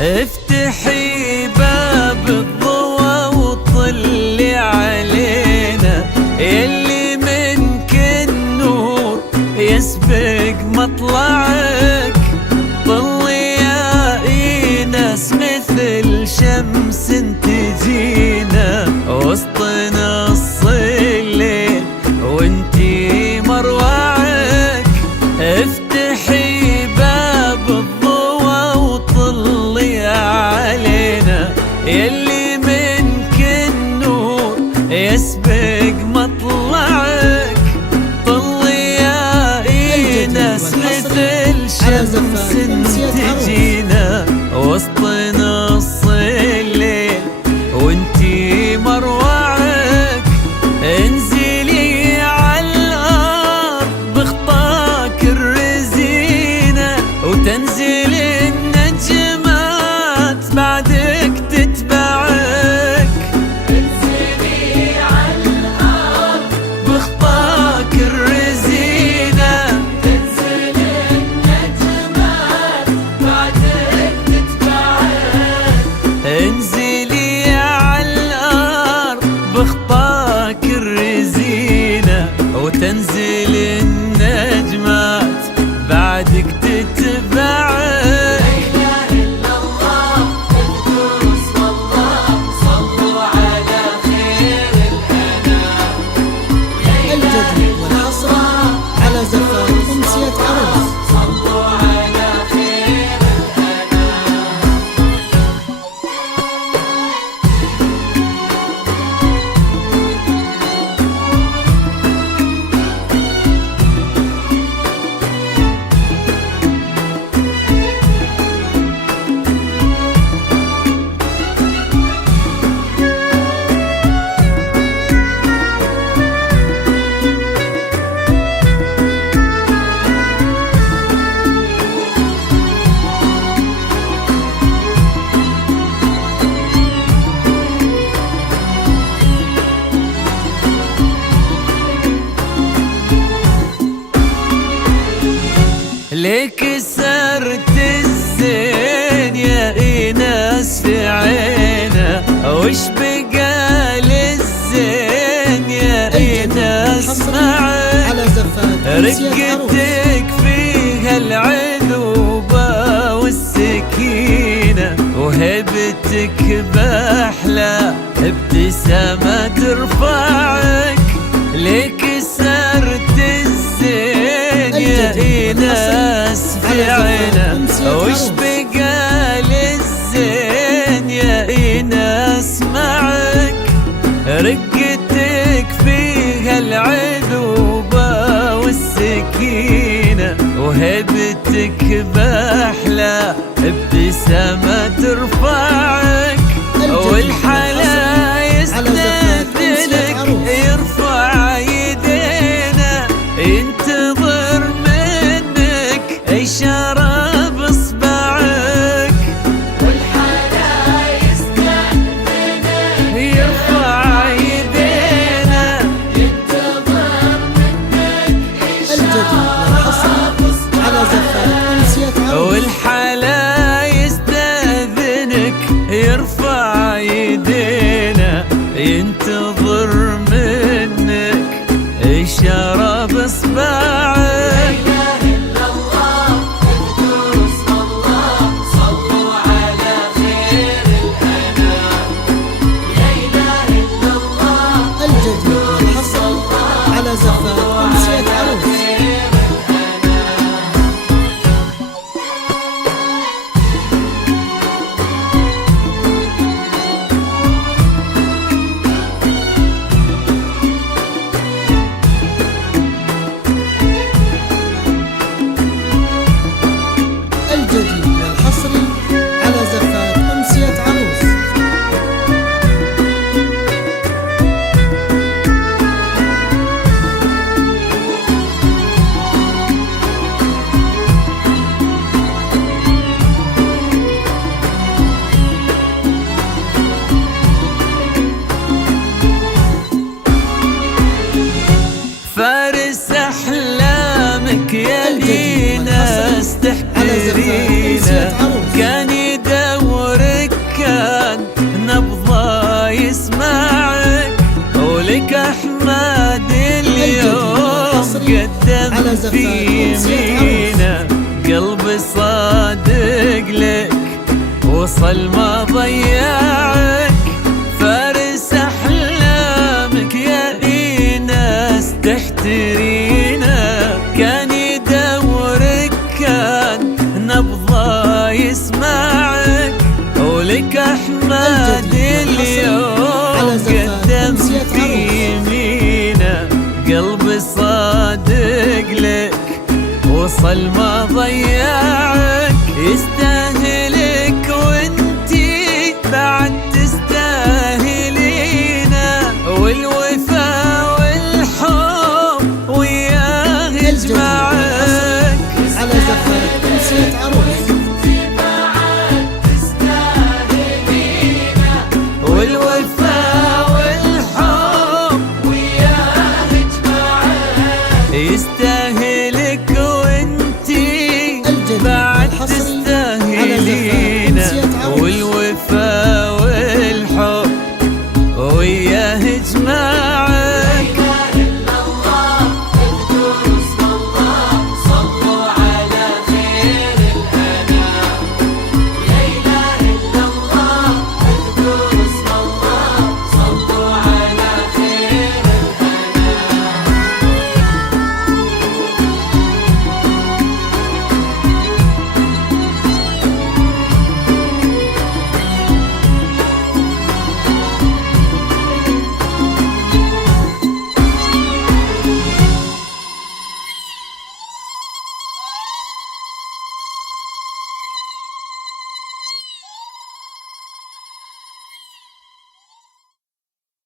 افتحي باب الضوى وطلي علينا، يلي منك النور يسبق مطلعك. طلي يا ايناس مثل شمس تجينا وسط نص الليل وانتي مروعك. افتحي باب الضوى وطلي علينا، يلي منك النور يسبق مطلعك. طلي يا ايناس مثل شمس تجينا وسط نص الليل وانتي مروعك. انزلي عالارض بخطاك الرزينة وتنزل النجمات بعدك تتبعك. انزلي عالارض بخطاك الرزينة تنزل النجمات بعدك تتبعك. انزلي عالارض بخطاك الرزينة وتنزل النجمات بعدك تتبعك. ليك سرت الزين يا ايناس في عينا، وش بقى للزين يا ايناس معك. رقتك فيها العذوبة والسكينة وهبتك بأحلى ابتسامة ترفعك. ليك سرت الزين يا ايناس في عينا، وش بقى للزين يا ايناس معك. رقتك فيها العذوبة والسكينة وهبتك بأحلى ابتسامة ترفعك. والحلا يستأذنك يرفع يدينا ينتظر منك إشارة بإصبعك. والحلا يستأذنك يرفع يدينا ينتظر منك إشارة بإصبعك. فارس أحلامك يا ناس تحترينا، كان يدورك كان نبضه يسمعك، ولك أحمد اليوم قدم في يمينه، قلبي صادق لك وصل ما ضيعك. فارس أحلامك يا ناس تحترينا، كان يدورك كان نبضه يسمعك، ولك أحمد اليوم قدم في يمينه، قلبي صادق لك وصل ما ضيعك. يستاهل